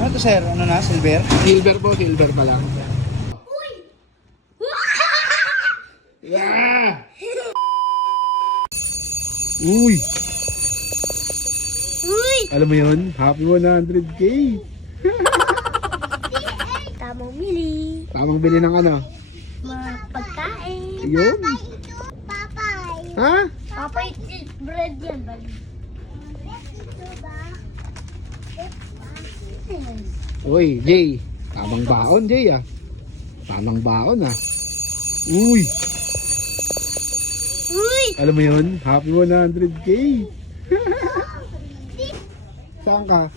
Ano to sir? Ano na? Silver? Silver po, silver pa lang. Yeah! Uy! Uy! Alam mo yun? Happy 100K! Tamang bili. Tamang bili ng ano? Mga pagkain. Yun! Papay. Ha? Papay bread yan, bali. Uy, Jay. Tamang baon, Jay ah. Tamang baon ah. Uy! Uy! Alam mo yun? Happy 100K! Saan ka?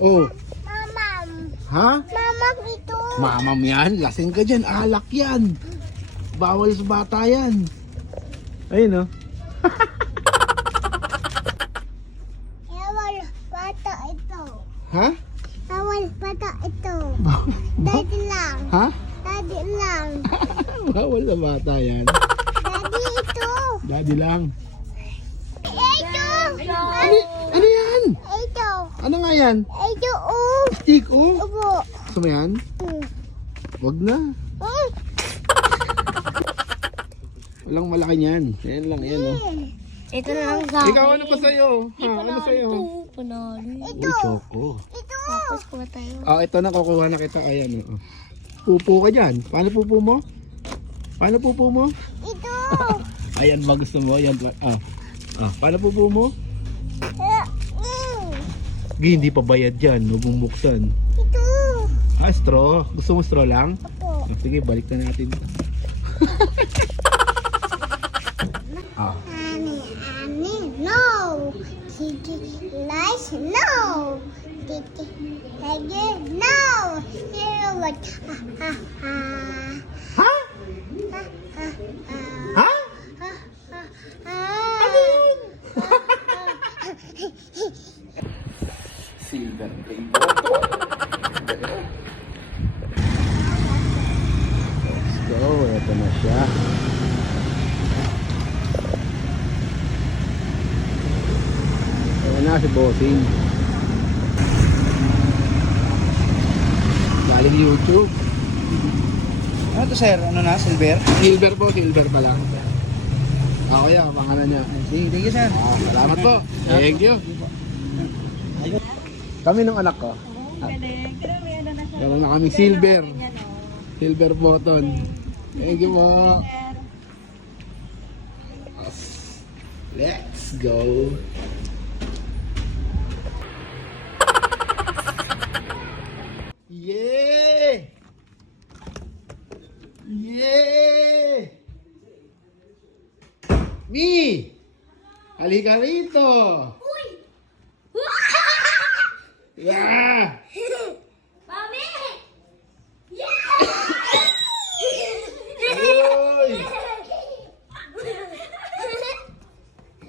Oh, Mamam. ha? Mamam ito. Mamam yan, lasing ka dyan, alak yan. Bawal sa bata yan. Ayun oh. Bawal bata ito. Ha? Bawal bata ito. Daddy lang. Ha? Daddy lang. Bawal sa bata yan. Daddy ito. Daddy lang. Ito. Ano yan? Ito. Ano nga yan? Ito. Oh. Stick oh. Upo. Gusto mo yan? Wag na. Walang malaki niyan. Yan lang yan oh. Ito na lang sa Ikaw ano pa sa'yo? Ha, ano sa'yo? Panalo. Uy, choco. Ito. Tapos kuha tayo. Ito na, kukuha na kita. Ayan oh. Pupo ka dyan. Paano pupo mo? Paano pupo mo? Ito. Ayan ba gusto mo? Ayan. Paano pupo mo? Hindi pa bayad yan. Huwag mong buksan. Ito. Straw. Gusto mo straw lang? Opo. Sige, balik na natin. Ani, no. Kiki, lies, no. Kiki, lagi, no. Hero, like, ha, ha, ha. Ha? Ha, ha, ha. Ha? Ha, ha, ha. Silver play. Let's go. Ito na siya. Ayan na si Bossing. Galing YouTube. Ano to sir? Ano na? Silver? Silver po, silver pa lang. Kaya, pangalan niya. Sige, thank you sir. Salamat po. Thank you. Kami ng anak ko. Meron na kaming silver. Silver button. Thank you po. Let's go. Yeah! Yeah! Mi! Halika rito! Yeah! Mami! Uy!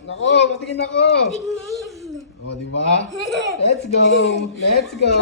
Nako, patingin ako! O, di ba? Let's go! Let's go!